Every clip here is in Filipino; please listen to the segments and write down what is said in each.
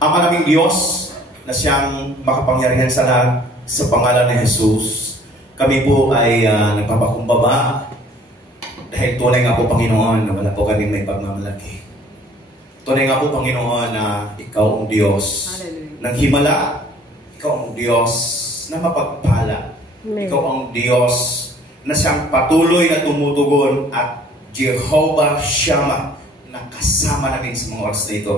Ama naming Diyos na siyang makapangyarihan sa lahat, sa pangalan ni Jesus, kami po ay nagpapakumbaba dahil tunay nga po, Panginoon, na wala po kami may pagmamalaki. Tunay nga po, Panginoon, na Ikaw ang Diyos ng himala. Ikaw ang Diyos na mapagpala. Ikaw ang Diyos na siyang patuloy na tumutugon at Jehovah Shammah na kasama namin sa mga oras na ito.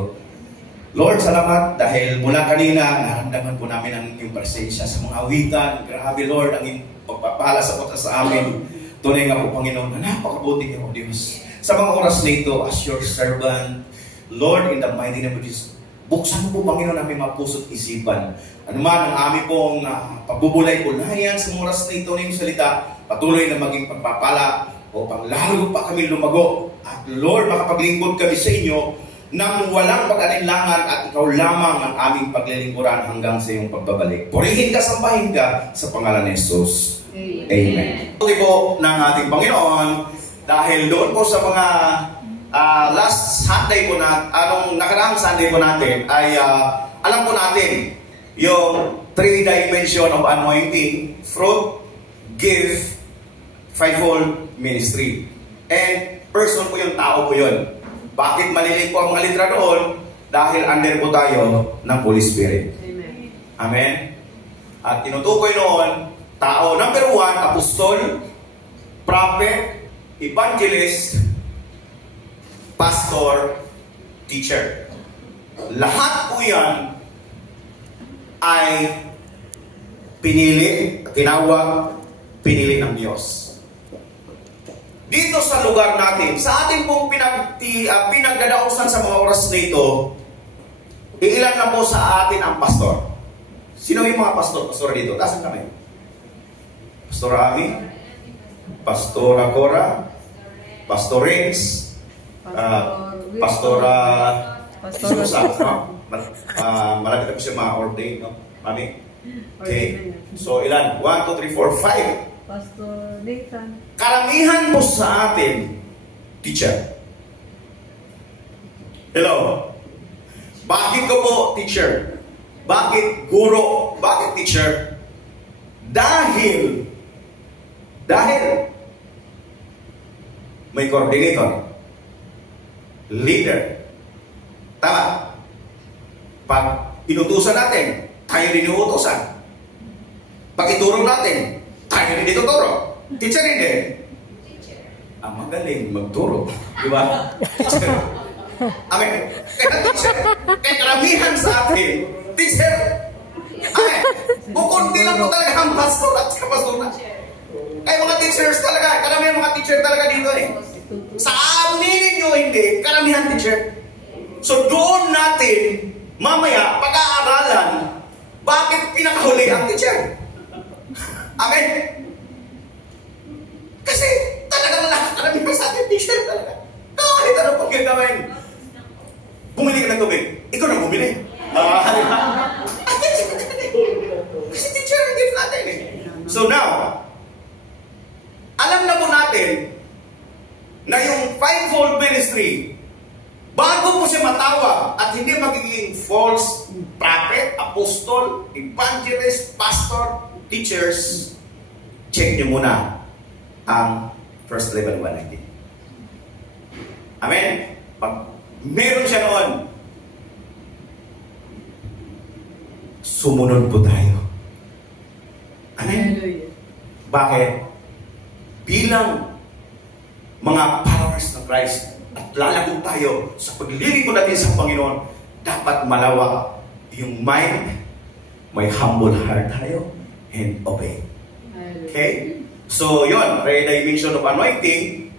Lord, salamat dahil mula kanina naramdaman po namin ang inyong presensya sa mga awitan. Grabe, Lord, ang inyong pagpapala sa amin. Tunay nga po, Panginoon, na napakabuti niyo, O Diyos. Sa mga oras na ito, as your servant, Lord, in the mighty name of Jesus, buksan mo po, Panginoon, namin mga puso't isipan. Ano man ang aming pong pagbubulay-bulayan sa mga oras na ito na yung salita, patuloy na maging pagpapala upang lalo pa kami lumago. At Lord, makapaglingkod kami sa inyo nang walang pag-alinlangan at ikaw lamang ang aming paglilingkuran hanggang sa iyong pagbabalik. Purihin ka, sambahin ka sa pangalan ni Jesus. Amen. Ito po ng ating Panginoon dahil doon po sa mga last Sunday po anong nakaraang Sunday po natin ay alam po natin yung 3 dimension of anointing, fruit, gift, fivefold ministry. And person po yung tao po yun. Bakit maliliit po ang mga litra doon? Dahil under po tayo ng Holy Spirit. Amen. Amen. At tinutukoy noon, tao number 1, apostol, prophet, evangelist, pastor, teacher. Lahat po yan ay pinili, tinawag, pinili ng Diyos. Dito sa lugar natin, sa ating pong pinagdadausan sa mga oras na ito, iilan na po sa atin ang pastor. Sino yung mga pastor dito? Tasan kami? Pastor Ami, Pastora Cora, Pastor Rins, Pastora Isusa. Malapit na po siya ma-ordain, no? Mami? Okay. So, ilan? 1, 2, 3, 4, 5. Pastor Nathan. Karamihan po sa atin, teacher. Hello. Bakit ko po teacher? Bakit guro? Bakit teacher? Dahil may coordinator, leader. Tama. Pag inutusan natin, tayo rin inutusan. Pag ituro natin, tayo rin ituturo. Teacher hindi. Ang magaling magturo. Di ba? Teacher. Amen. Kaya teacher, kaya karamihan sa atin, teacher. Amen. Bukod din lang po talaga ang pastor at kapastor na. Kaya mga teachers talaga, karamihan mga teacher talaga dito eh. Sa aminin nyo hindi, karamihan teacher. So doon natin, mamaya, pag-aaralan, bakit pinakahuli ang teacher? Amen. Kasi talagang lahat karamihan sa atin teacher talaga. Kahit ano pang gagawin. Bumili ka ng tubig. Ikaw na bumili. Kasi teacher ang gift natin eh. So now, alam na po natin na yung fivefold ministry, bago po siya matawag at hindi magiging false prophet, apostol, evangelist, pastor, teachers, check niyo muna ang first level 190. Amen? Pag meron siya noon, sumunod po tayo. Amen? Bakit? Bilang mga followers ng Christ at lalago tayo sa paglilingkod natin sa Panginoon, dapat malawak yung mind, may humble heart tayo, and obey. Okay? So, yun, dimension of anointing.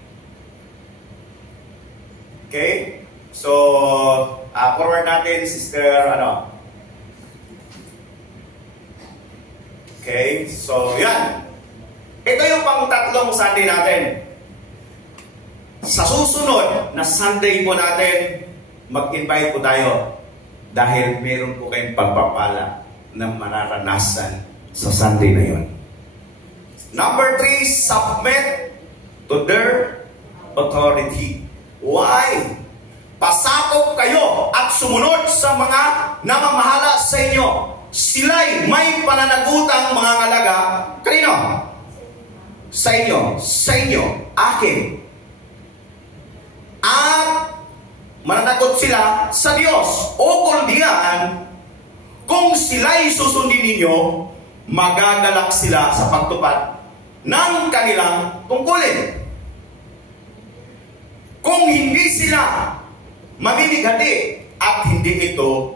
Okay? So, forward natin, Sister, Okay? So, yan. Ito yung pang-tatlong Sunday natin. Sa susunod na Sunday po natin, mag-invite po tayo dahil meron po kayong pagpapala na mararanasan sa Sunday na yun. Number 3, submit to their authority. Why? pasakop kayo at sumunod sa mga namamahala sa inyo. Sila'y may pananagutang mga ngalaga. Kanino? Sa inyo, akin. At mananagot sila sa Diyos. O kuldihan, kung sila'y susundin ninyo, magagalak sila sa pagtupad ng kanilang tungkulin. Kung hindi sila mamimighati at hindi ito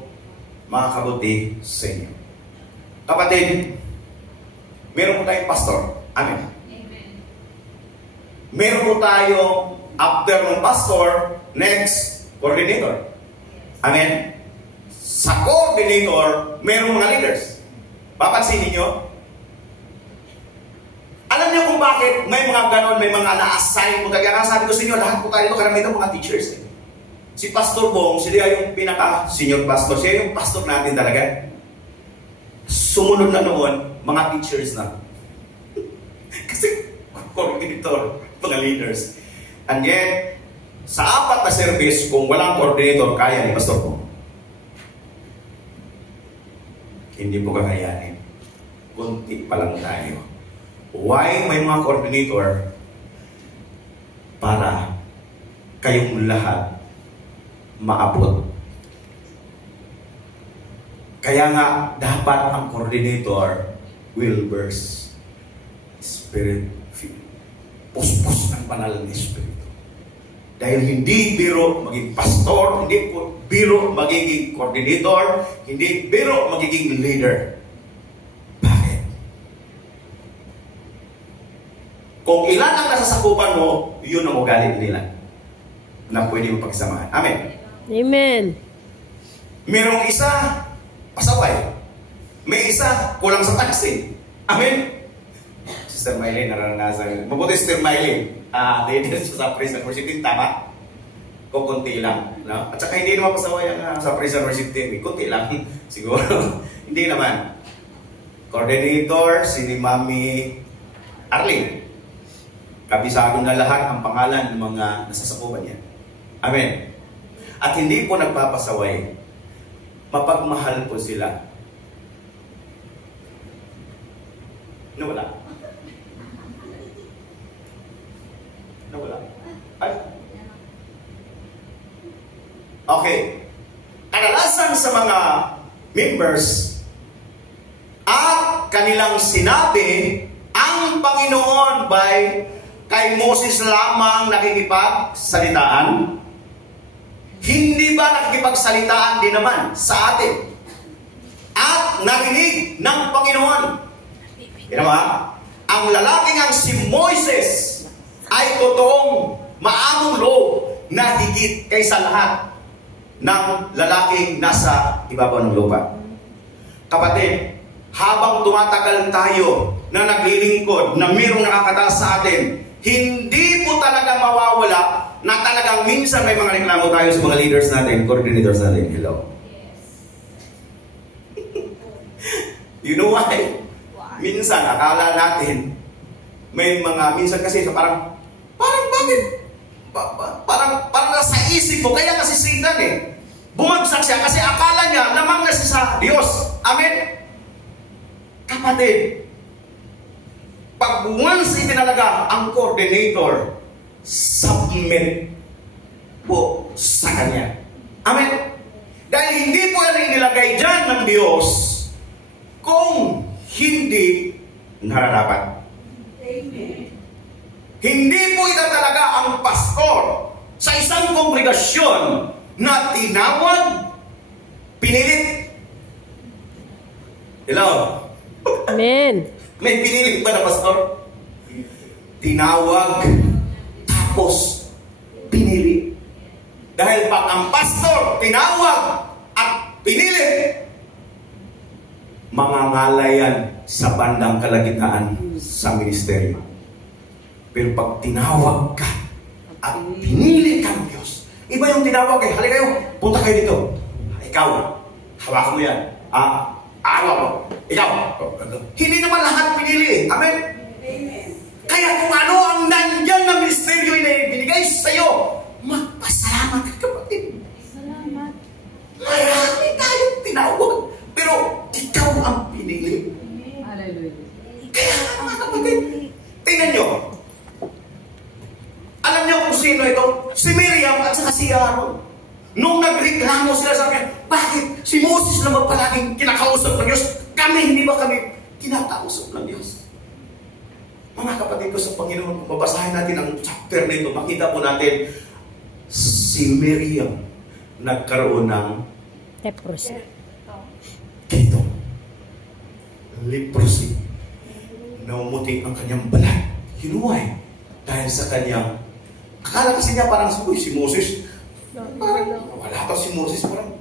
makakabuti sa inyo. Kapatid, meron po tayong pastor. Amen. Meron po tayo after ng pastor, next, coordinator. Amen. Sa coordinator, meron mga leaders. Papansinin nyo? Alam niyo kung bakit may mga ganon, may mga na-assign po. Kaya sabi ko sa inyo, lahat po tayo karamihan mga teachers. Si Pastor Bong, siya yung pinaka-senior pastor. Siya yung pastor natin talaga. Sumunod na noon, mga teachers na. Kasi, coordinator, mga leaders. And yet, sa 4 na service, kung walang coordinator, kaya ni Pastor Bong. Hindi po kakayanin. Kunti pa lang tayo. Why may mga coordinator? Para kayong lahat maabot. Kaya nga, dapat ang coordinator will burst Spirit. Puspos ng banal na Espiritu. Dahil hindi biro maging pastor, hindi biro magiging coordinator, hindi biro magiging leader. Bakit? Kung ilan ang nasasakupan mo, yun ang ugali nila na pwede mo pagsamahan. Amen. Amen. Merong isa, pasaway. May isa, kulang sa taxi. Amen. Sister Mylene, naranasan. Mabuti Sister Mylene. Leaders sa praise and worship team, tama? Kunti lang. No? At saka hindi naman pasaway ang sa praise and worship team. Kunti lang. Siguro. Hindi naman. Coordinator, si Mami Arlene. Kabisado na lahat ang pangalan ng mga nasasakupan niya. Amen. At hindi po nagpapasaway. Mapagmahal po sila. Nawala. Nawala. Ay. Okay. Kadalasan sa mga members at kanilang sinabi, ang Panginoon by kay Moses lamang nakikipagsalitaan? Hindi ba nakikipagsalitaan din naman sa atin? At narinig ng Panginoon. Yan ba? Ang lalaking ang si Moises ay totoong maamong loob na higit kaysa lahat ng lalaking nasa ibabaw ng lupa. Kapatid, habang tumatagal tayo na naglilingkod, na mayroong nakakataas sa atin, hindi po talaga mawawala na talagang minsan may mga reklamo tayo sa mga leaders natin, coordinators natin. Hello? You know why? Minsan, akala natin, may mga, minsan kasi parang bakit? Parang nasa isip mo, kaya kasi Satan bumagsak siya kasi akala niya lamang na siya sa Diyos. Amen? Kapatid, pag once itinalaga ang coordinator, submit po sa Kanya. Amen? Dahil hindi po yan inilagay dyan ng Diyos kung hindi nararapat. Amen. Hindi po ito talaga ang pastor sa isang kongregasyon na tinawag, pinilit. Hello? Amen. May pinilit ba na pastor? Tinawag, tapos pinili. Dahil pag ang pastor tinawag at pinili, mangangalayan sa bandang kalagitnaan sa ministeryo. Pero pag tinawag ka at pinili ka ng Diyos, iba yung tinawag halika kayo, punta kayo dito. Ikaw, hawakan mo yan. Araw mo. Ikaw. Hindi naman lahat pinili. Amen? Amen. Kaya kung ano ang nandyan na ministeryo na binigay sa iyo, magpasalamat ka, kapatid. Kaya mga kapatid, tingnan nyo. Alam niyo kung sino ito? Si Miriam at saka si Aaron. Nung nagreklamo sila sa akin, bakit si Moses naman palaging kinakausap ng Diyos? Kami, hindi ba kami kinakausap ng Diyos? Mga kapatid ko sa Panginoon, kung babasahin natin ang chapter nito, makita po natin si Miriam nagkaroon ng leprosy. Kito. Leprosy. Naumuti ang kanyang balat. Hinuway. Dahil sa kanyang, akala kasi niya parang si Moses, parang wala daw si Moses, parang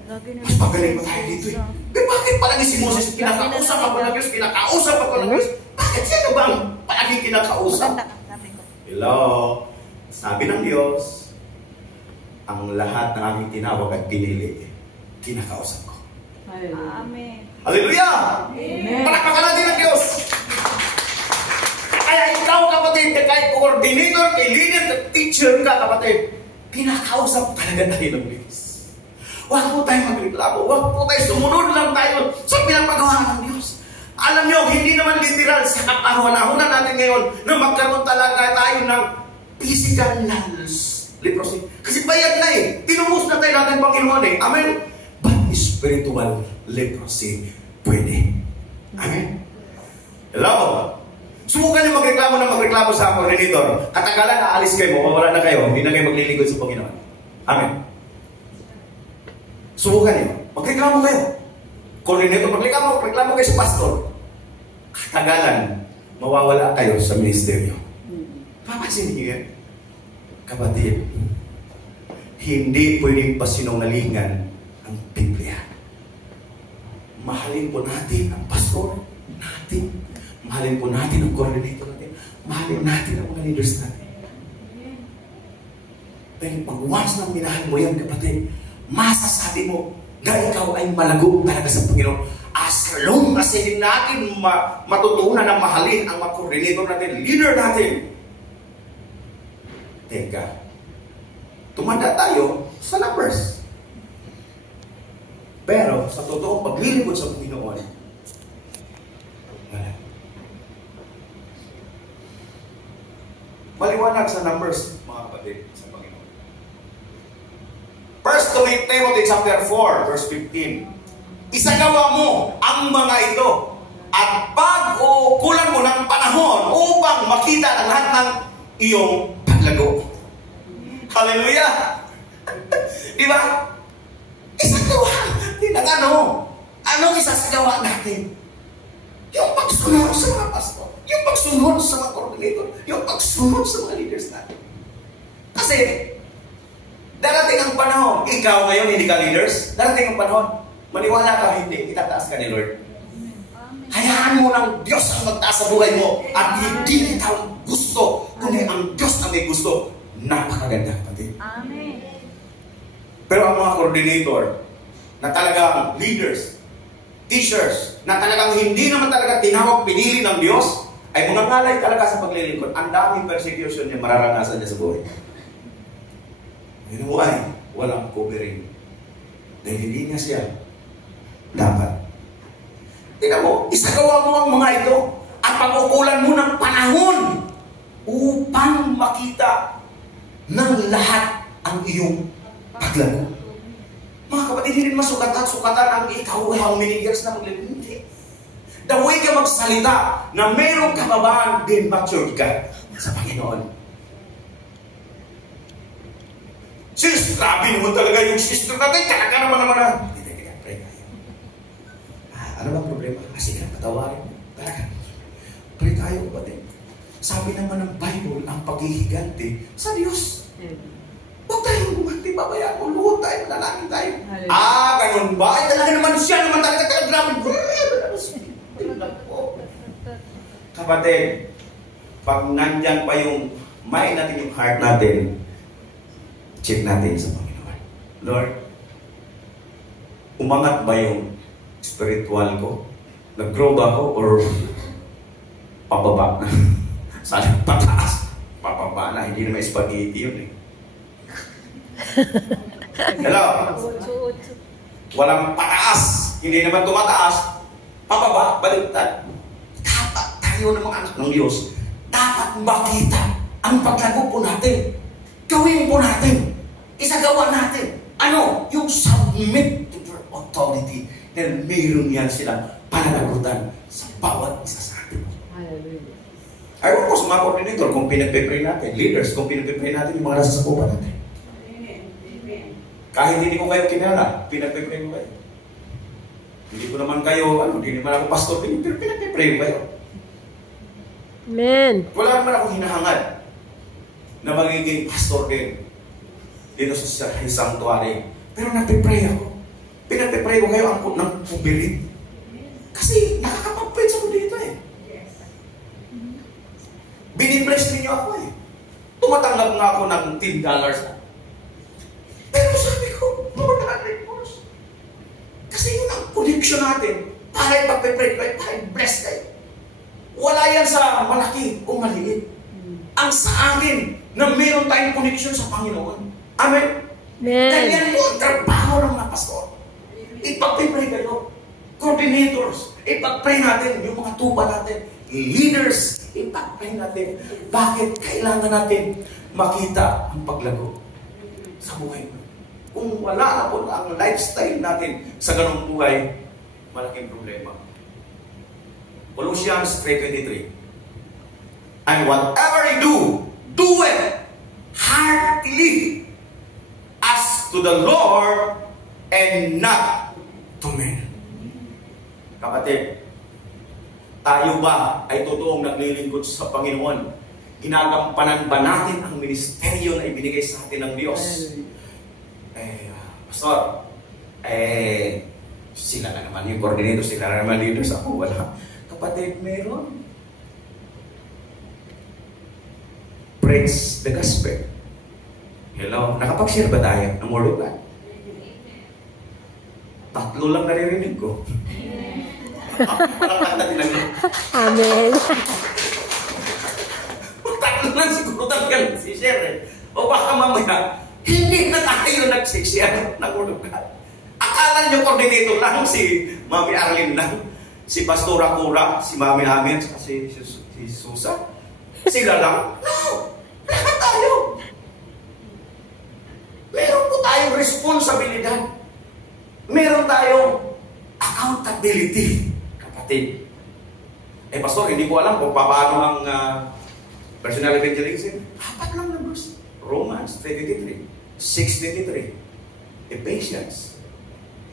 mas magaling pa tayo dito eh. Bakit palagi si Moses pinakausap ako ng Diyos, pinakausap ako ng Diyos? Bakit siya na ba ang palagi kinakausap? Hello? Sabi ng Diyos, ang lahat ng aming tinawag at pinili, kinakausap ko. Amen. Hallelujah! Amen. Palakpakan natin ang Diyos! Kaya ikaw, kapatid, kahit coordinator, kay leader, teacher ka, kapatid, pinakausap talaga tayo ng Diyos. Huwag po tayo magreklamo. Huwag po tayo sumunod lang tayo sa pinapagawa ng Diyos. Alam nyo, hindi naman literal sa kapahuna-huna natin ngayon na magkaroon talaga tayo ng physical leprosy. Kasi bayad na eh. Tinubos na tayo natin Panginoon eh. Amen? But spiritual leprosy, pwede. Amen? Hello? Subukan nyo magreklamo sa coordinator. Katagalan, aalis kayo, mawawala na kayo, hindi na kayo maglilingkod sa Panginoon. Amen? Subukan nyo. Magreklamo kayo. Coordinator, magreklamo kayo sa pastor. Katagalan, mawawala kayo sa ministeryo. Papansin niyo yan? Kapatid, hindi pwedeng pasinungalingan ang Biblia. Mahalin po natin ang pastor natin. Mahalin po natin ang coordinator natin. Mahalin natin ang mga leaders natin. Pero pag once na minahal mo yan, kapatid, masasabi mo na ikaw ay malago talaga sa Panginoon. As long as hindi natin matutunan na mahalin ang mga coordinator natin, leader natin. Teka, tumanda tayo sa numbers. Pero sa totoong paglilingkod sa Panginoon, wala. Maliwanag sa numbers, mga kapatid, sa Panginoon. 1 Timothy chapter 4, verse 15. Isagawa mo ang mga ito at pag-uukulan mo ng panahon upang makita ang lahat ng iyong paglago. Hallelujah! Di ba? Isagawa natin ang ano? Anong isasagawa natin? Yung pagsunod sa mga pastor, yung pagsunod sa mga coordinator, yung pagsunod sa mga leaders natin. Kasi, darating ang panahon, ikaw ngayon hindi ka leaders, darating ang panahon, maniwala ka hindi, itataas ka ni Lord. Hayaan mo ng Diyos ang magtaas sa buhay mo at hindi ikaw gusto, kundi ang Diyos ang may gusto. Napakaganda, kapatid. Amen. Pero ang mga coordinator na talagang leaders, teachers, na talagang hindi naman talaga tinawag, pinili ng Diyos, ay mangangalay talaga sa paglilingkod. Ang daming persecution niya mararanasan niya sa buhay. You know why? Walang covering. Dahil hindi niya siya dapat. Tingnan mo, isagawa mo ang mga ito at pag-ukulan mo ng panahon upang makita ng lahat ang iyong paglago. Mga kapatid, hindi masukatan ang ikaw how many years na maglilingkod. Hindi. The way ka magsalita na mayroong kababaan, din matured ka sa Panginoon. Sis, grabe naman talaga yung sister natin. Talaga naman na. Hindi, pray tayo. Ano bang problema? Kasi ka patawarin mo. Talaga. Pray tayo, kapatid. Sabi naman ng Bible, ang paghihiganti sa Diyos. Huwag tayong gumanti, babayaan mo. Luhod tayo, manalangin tayo. Ganun ba? Ay, talaga naman siya naman talaga. Grabe. Kapatid, pag nandyan pa yung mind natin, yung heart natin, check natin sa Panginoon. Lord, umangat ba yung spiritual ko? Nag-grow ba ako? Or pababa na? Sana pataas. Pababa na. Hindi na may spaghetti yun eh. Hello? Walang pataas. Hindi naman tumataas. Pababa, baliktad. Dapat tayo ng mga anak ng Diyos, dapat makita ang paglago po natin. Gawin po natin. Isagawa natin. Ano? Yung submit to their authority. Dahil mayroon yan silang pananagutan sa bawat isa sa atin. Ayaw po sa mga coordinator kung pinagpipray natin, leaders kung pinagpipray natin yung mga nasa sakupan natin. Kahit hindi ko kayo kinala, pinagpipray ko kayo. Hindi ko naman kayo, hindi naman ako pastor, pero pinagpipray ko kayo. Amen. Wala naman akong hinahangad na magiging pastor din dito sa sanctuary. Pero nagpipray ako. Pinagpipray ko kayo ng pubilit. Kasi nakakapag-preach ako dito eh. Binibless ninyo ako eh. Tumatanggap nga ako ng $10. Pero sabi ko, more than reports. Kasi yun ang connection natin. Para ipag-pray kayo, para bless kayo. Wala yan sa malaki o maliit. Ang sa akin, na meron tayong connection sa Panginoon. Amen? Dahil yan po ang trabaho ng mga pastor. Ipag-pray kayo. Coordinators, ipag-pray natin yung mga tuba natin. Leaders, ipag-pray natin. Bakit kailangan natin makita ang paglago sa buhay mo? Kung wala na po ang lifestyle natin sa ganung buhay, malaking problema. Colossians 3:23. And whatever you do it heartily as to the Lord and not to men. Kapatid, tayo ba ay totoong naglilingkod sa Panginoon? Ginagampanan ba natin ang ministeryo na ibinigay sa atin ng Diyos? Pastor, sila na naman yung coordinator, sila na naman leaders, ako wala. Kapatid, meron. Praise the gospel. Hello, nakapag-share ba tayo ng Word of God? 3 lang naririnig ko. Parang kanta din lang. Amen. 3 lang siguro talagang si-share eh. O baka mamaya, hindi na tayo nag-share ng Word of God. Akala nyo coordinator lang si Mami Arlene lang, si Pastora Cura, si Mami Amin, at si Susa. Sila lang. No! Lahat tayo. Meron po tayong responsibilidad. Meron tayong accountability, kapatid. Pastor, hindi ko alam kung paano ang personal evangelism. 4 lang na verse. Romans 3:23, 6:23, Ephesians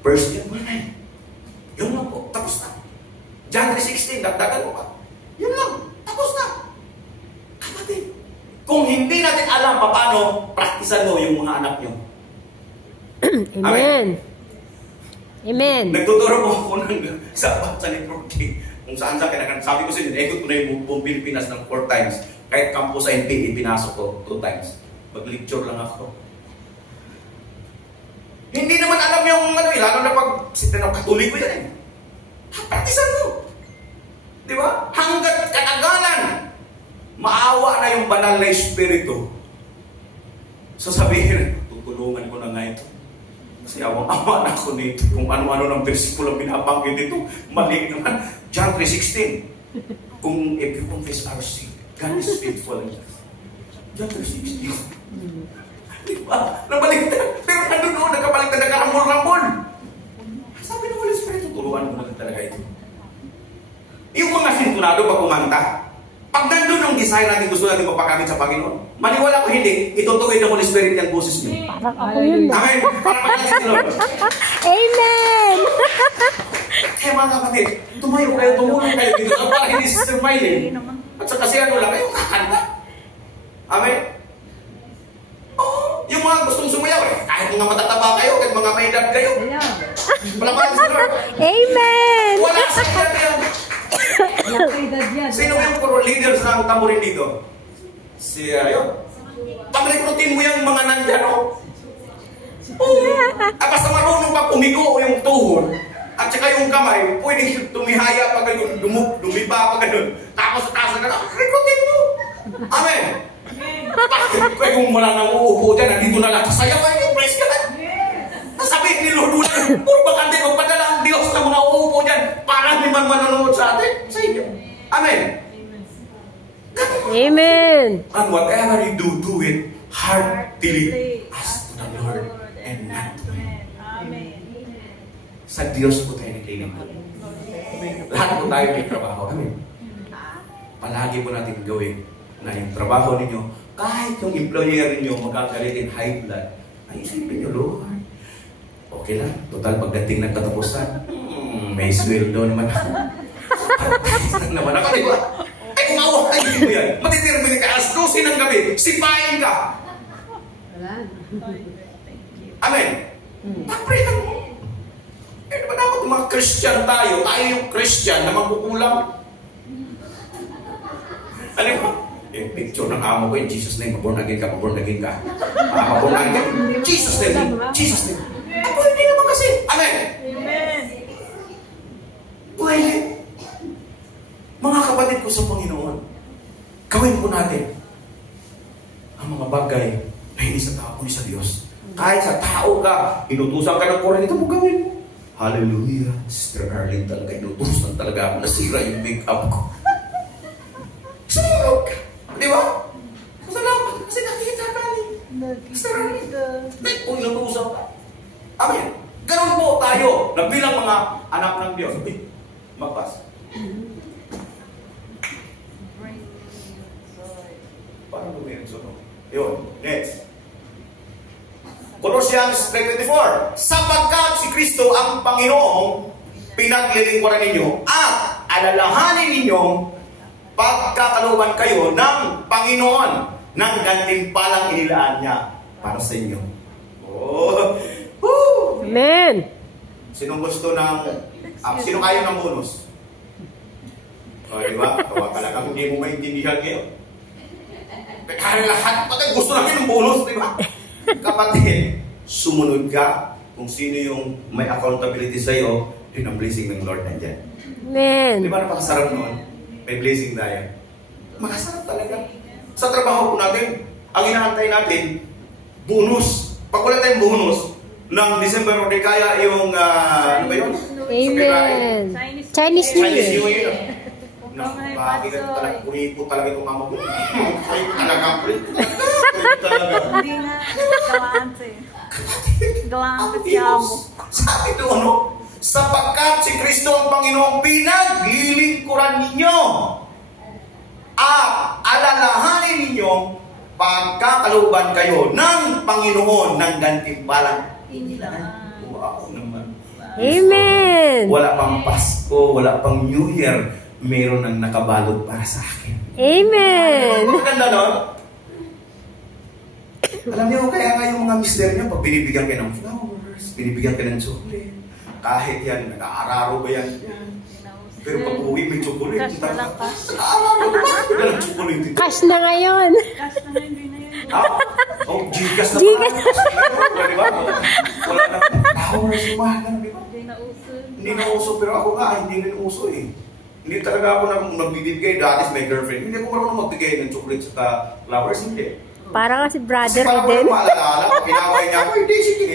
1:9. Yun lang po, tapos na. John 3:16, dagdagan mo pa. Yun lang, tapos na. Kapatid, kung hindi natin alam paano, praktisan mo yung mga anak nyo. Amen. Amen. Nagtuturo po ako sa network kung saan sabi ko sa inyo, ikot ko na yung buong Pilipinas ng 4 times. Kahit campus sa NPA, pinasok ko 2 times. Mag-lecture lang ako. Hindi naman alam yung lalo na pag katuloy ko yan eh. Praktisan mo. Di ba? Hanggat katagalan, maawa na yung banal na espiritu. Sasabihin, tutulungan ko na nga ito. Kasi awang-awa na ako nito. Kung ano-ano ng versikulo pinapangkin dito, mali naman. John 3:16. Kung if you confess our sin, God is faithful. John 3:16. Diba? Nabaliktad. Pero nandun nagkabaliktad, nagkarambol-rambol. Sabi ng Holy Spirit, tuturuan mo na talaga ito. Yung mga sintunado pag kumanta, pag nandun ang desire natin, gusto natin mapakamit sa Panginoon, maniwala ko hindi, itutuloy ng Holy Spirit yung boses niyo. Parang ako yun. Amen. Para magkakit si Lord. Amen. Kaya mga kapatid, tumayo kayo, tumulong kayo dito. Para hindi si Sister Miley. At sa kasi lang, kayo kakanta. Amen. Yung mga gustong sumayaw kahit mga matataba kayo, kahit mga may edad kayo. Palamahan si Lord. Amen. Wala sa edad yan. Sino yung puro leaders ng tamburin dito? Si, pag-recruitin mo yung mga nandyan, basta marunong pa pumigo yung tuhod, at saka yung kamay, pwede tumihaya pag ganun, lumipa pag ganun, tapos na recruitin mo. Amen. Bakit kung wala nang uupo dyan, nandito na lang, sasayawan yung praise God. Sabihin ni Lord, puro bakante, magpadala ang Diyos na mga uupo dyan para may man manonood sa atin, sa inyo. Amen. Amen. And whatever you do, do it heartily as to the Lord and not to men. Amen. Sa Diyos po tayo naglilingkod. Lahat po tayo may trabaho. Amen. Palagi po natin gawin na yung trabaho ninyo, kahit yung employer ninyo magkakalitin high blood, ay isipin nyo, Lord. Okay lang. Total, pagdating ng katapusan, may sweldo naman ako. naman ako, di ba? Ay, kung awahin mo yan, matitirmini ka, alas 12 ng gabi, sipain ka. Amen. Pag-pray mo. Eh, diba dapat mga Christian tayo yung Christian na magkukulang? Ano ba? Eh, picture ng amo ko, in Jesus name, born again ka, born again ka. Born again. Jesus name, Jesus name. Ay, pwede naman kasi. Amen. Amen. Pwede. Mga kapatid ko sa Panginoon, gawin po natin ang mga bagay na hindi sa tao, kundi sa Diyos. Kahit sa tao ka, inutusan ka ng Koran, ito mo gawin mo. Hallelujah. Sister Arlene talaga, inutusan talaga ako, nasira yung make-up ko. Sumulog ka. Di ba? Salamat. Kasi nakita ka ni Sister Arlene. May kung inutusan ka. Amen. Ganun po tayo na bilang mga anak ng Diyos. Magpas. Parang lumirin so, no? Yun. Next. Colossians 3:24. Sapagkat si Kristo ang Panginoong pinaglilingkuran ninyo at alalahanin ninyong pagkakalooban kayo ng Panginoon ng gantimpalang inilaan niya para sa inyo. Oh! Woo! Amen. Sinong gusto ng... sino ayaw ng bonus? O, diba? Tawa ka lang. Hindi mo maintindihan ngayon. Kaya lahat patay gusto namin ng bonus, diba? Kapatid, sumunod ka kung sino yung may accountability sa'yo, yun ang blessing ng Lord nandyan. Amen. Di ba napakasarap noon? May blessing tayo. Makasarap talaga. Sa trabaho po natin, ang inaantay natin, bonus. Pag wala tayong bonus, ng December o di kaya yung, ano ba yun? Amen. Chinese New Chinese New Year. Year. Bakit talaga, puripo talaga itong amo ko. Puripo talaga, puripo talaga. Hindi na galante. Galante si amo. Sabi ito, ano? Sapagkat si Kristo ang Panginoong pinaglilingkuran ninyo at alalahanin ninyong pagkakalooban kayo ng Panginoon ng gantimpalang inilaan. Wow naman. Amen. Wala pang Pasko, wala pang New Year, meron nang nakabalot para sa akin. Amen. Maganda nun? Alam niyo, kaya nga yung mga mister niyo, pag binibigyan kayo ng flowers, binibigyan kayo ng chocolate, kahit yan, nag-aararo ba yan? Pero pag uwi, may chocolate. Cash na lang, cash. Nag-aararo ba? Hindi ng chocolate. Cash na ngayon. Cash na hindi na yun. Ha? Oh, Gcash na Gcash. pala. Di ba? Wala na. Flowers, umahan, di ba? Hindi na uso. Hindi na uso, pero ako nga, hindi rin uso eh. Hindi talaga ako na magbibigay, dati may girlfriend. Hindi ako marunong magbigay ng chocolate sa flowers, hindi. Para kasi brother Kasi parang din. walang maalala, pag pinaway niya ako, hindi, sige.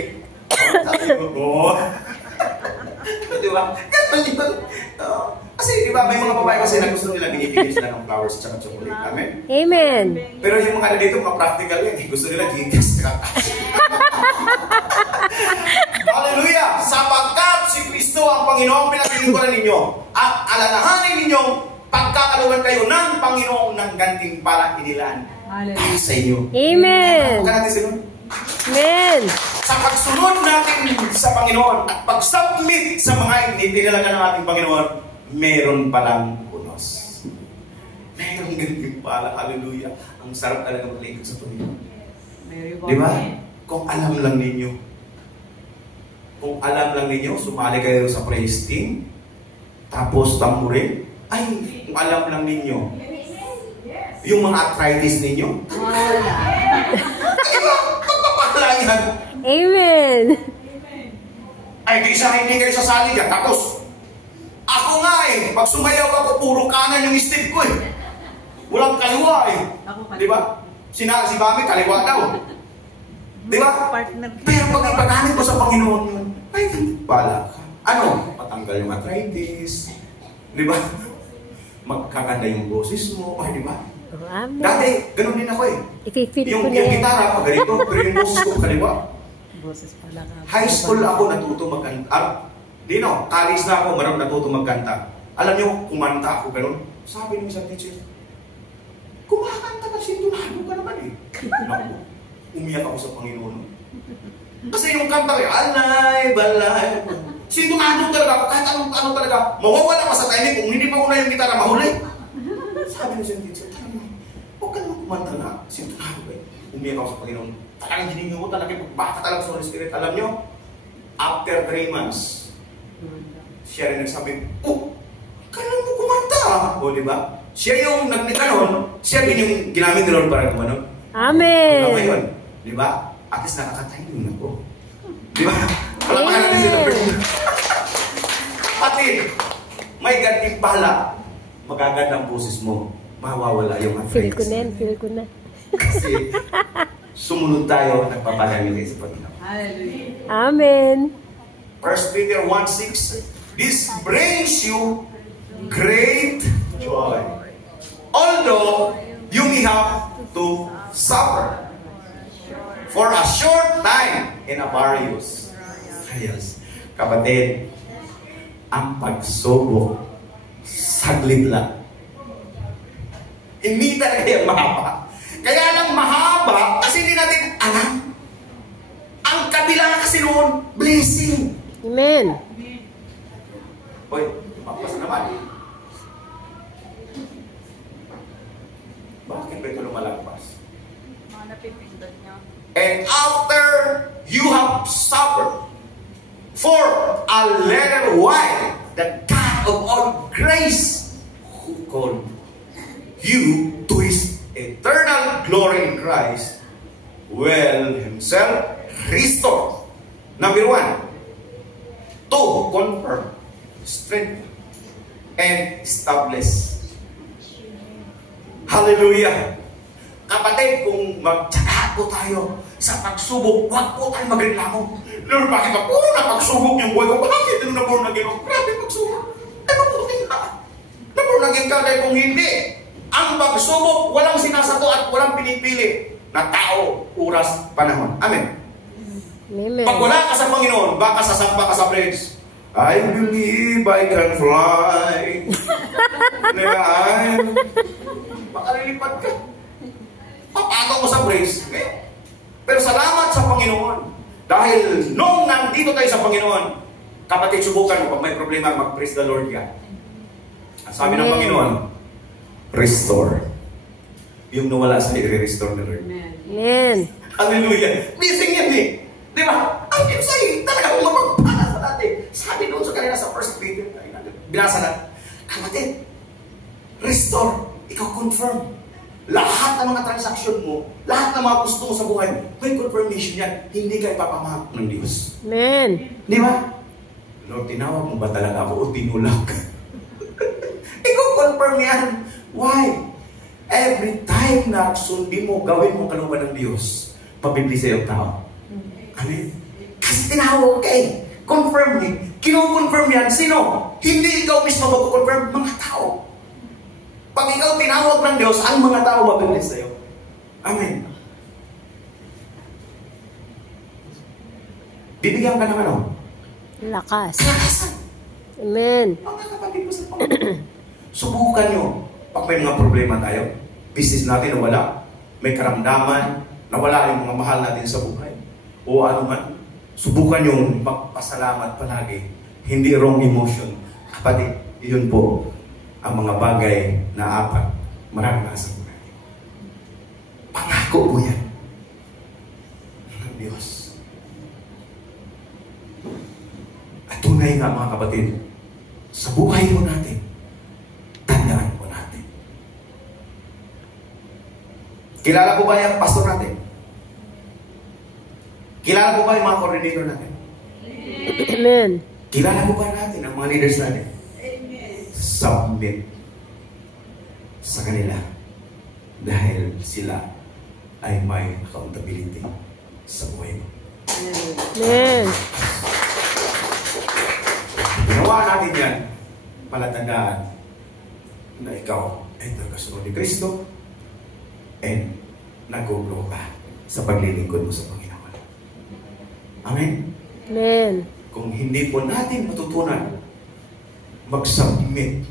Sabi ko, oh. Di ba? Ganun yun. Kasi di ba, may mga babae kasi na gusto nila binibigay sila ng flowers at chocolate. Amen? Amen. Pero yung mga dito, mga practical yan. Gusto nila gigas at cash. Hallelujah! Sapagkat si Kristo ang Panginoong pinaglilingkuran ninyo at alalahanin ninyong pagkakalooban kayo ng Panginoong ng gantimpalang inilaan para sa inyo. Amen. Huwag natin sinunod. Amen. Sa pagsunod natin sa Panginoon at pag-submit sa mga itinalaga ng ating Panginoon, meron palang bonus. Meron gantimpala. Hallelujah. Ang sarap talaga maglingkod sa Panginoon. Di ba? Kung alam lang ninyo. Kung alam lang ninyo, sumali kayo sa praise team, tapos tamburin, ay, kung alam lang ninyo, yung mga arthritis ninyo, ay ba? Magpapakalayan. Amen. Ay, kaysa hindi kayo sasali dyan. Tapos, ako nga eh, pag sumayaw ako, puro kanan yung step ko eh. Walang kaliwa eh. Di ba? Si Bami, kaliwa daw. Di ba? Partner. Pero pag ipagamit mo sa Panginoon yun, ay, pala ka. Ano? Matanggal yung arthritis. Di ba? Magkaganda yung boses mo. Ay, di ba? Oh, amen. Dati, ganun din ako eh. I-feel ko Yung na yan. gitara, pag ganito, pero yung boses ko kaliwa. Boses pala ka. High school ako natuto magkanta. College na ako, marami natuto magkanta. Alam niyo, kumanta ako ganun. Sabi ng isang teacher, kumakanta ka, sintunado ka naman eh. Naku, umiyak ako sa Panginoon. Kasi yung kanta ko, alay, balay. Sintunado talaga ako, kahit anong talaga. Mawawala pa sa timing kung hindi pa ko na yung gitara mahuli. Sabi ng isang teacher, huwag ka naman kumanta na. Sintunado ka eh. Umiyak ako sa Panginoon. Talagang gininyo ko talaga, baka talaga sa Holy Spirit. Alam niyo, after 3 months, siya rin nagsabi, kailan mo kumanta? O, di ba? Siya yung nagkakaroon, siya din yung ginamit ni Lord para kumano. Amen. Hanggang ngayon, di ba? At least nakakatayin ako. Di ba? Palamahan natin sila. Pati, may gantimpala, magaganda ang boses mo, mawawala yung Feel ko arthritis. na yan, feel ko na. Kasi, sumunod tayo, nagpapalagay sa Panginoon. Hallelujah. Amen. 1 Peter 1:6, this brings you great joy. Although you may have to suffer for a short time in a various trials. Kapatid, ang pagsubok, saglit lang. Hindi talaga yung mahaba. Kaya lang mahaba kasi hindi natin alam. Ang kabila kasi noon, blessing. Amen. Hoy, magpasa naman. Bakit ba ito lumalagpas? Mga napipindot niya. And after you have suffered for a little while, the God of all grace, who called you to His eternal glory in Christ, will Himself restore. Number 1, to confirm, strengthen, and establish. Hallelujah! Kapatid, kung magtsaga po tayo sa pagsubok, huwag po tayo magreklamo. Lord, bakit ako napagsubok yung buhay ko? Bakit ano na born again ako? Grabe pagsubok. Ano po ka? Na born again ka dahil kung hindi. Ang pagsubok, walang sinasato at walang pinipili na tao, oras, panahon. Amen. Amen. Pag wala ka sa Panginoon, baka sasampa ka sa bridge. I believe I can fly. Baka lilipad ka. Papagaw mo sa bridge. Okay? Pero salamat sa Panginoon. Dahil nung nandito tayo sa Panginoon, kapatid, subukan mo. Pag may problema, mag-praise the Lord ka. Ang sabi ng Panginoon, restore. Yung nawala sa i-restore ni Lord. Amen. Hallelujah. Missing yan eh. Di ba? Ang sa'yo, talaga kung mapagpala sa natin. Sabi doon sa kanila sa 1 Peter, binasa na, kapatid, restore, ikaw confirm. Lahat ng mga transaksyon mo, lahat ng mga gusto mo sa buhay, may confirmation yan. Hindi ka ipapamahak ng Diyos. Amen. Di ba? Lord, tinawag mo ba talaga ako o tinulak? Ikaw confirm yan. Why? Every time na sundin mo, gawin mo kalooban ng Diyos, pabibli sa iyong tao. Amen? Kasi tinawag ka eh. Confirm eh. Kino-confirm yan. Sino? Hindi ikaw mismo mag-confirm. Mga tao. Pag ikaw tinawag ng Diyos, ang mga tao mabibli sa iyo. Amen. Bibigyan ka ng ano? Lakas. Kalakasan. Amen. Mga kapatid mo sa Panginoon. Subukan nyo. Pag may mga problema tayo, business natin nawala, may karamdaman, nawala yung mga mahal natin sa buhay, o ano man, subukan nyo magpasalamat palagi. Hindi wrong emotion. Kapatid, yun po ang mga bagay na apat mararanasan mo natin. Pangako po yan ng Diyos. At tunay nga mga kapatid, sa buhay mo natin, tandaan po natin. Kilala po ba yung pastor natin? Kilala po ba yung mga coordinator natin? Amen. Kilala po ba natin ang mga leaders natin? Submit sa kanila dahil sila ay may accountability sa buhay mo. Amen. Ginawa natin yan, palatandaan na ikaw ay nagkasunod ni Kristo and nag-grow ka sa paglilingkod mo sa Panginoon. Amen? Amen. Kung hindi po natin matutunan mag-submit,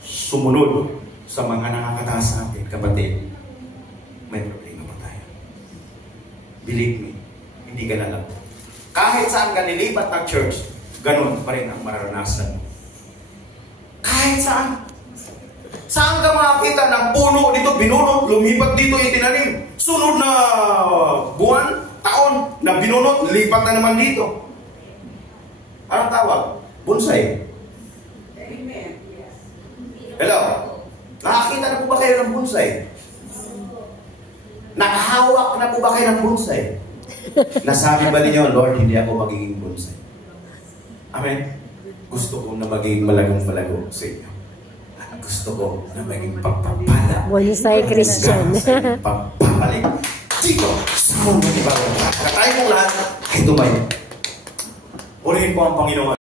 sumunod sa mga nakakataas sa atin, kapatid, may problema pa tayo. Believe me, hindi ka lang. Kahit saan ka nilipat ng church, ganun pa rin ang mararanasan mo. Kahit saan. Saan ka makakita ng puno dito, binunot, lumipat dito, itinanim. Sunod na buwan, taon, na binunot, lipat na naman dito. Anong tawag? Bonsai. Hello? Nakakita na po ba kayo ng bonsai? Nakahawak na po ba kayo ng bonsai? Nasabi ba ninyo, Lord, hindi ako magiging bonsai? Amen? Gusto ko na maging malagong-malago sa inyo. At gusto ko na maging pagpapala. Bonsai Christian. Pagpapalik. Dito, sa mundo ni Bago. Katayo mong lahat ay tumayo. Purihin po ang Panginoon.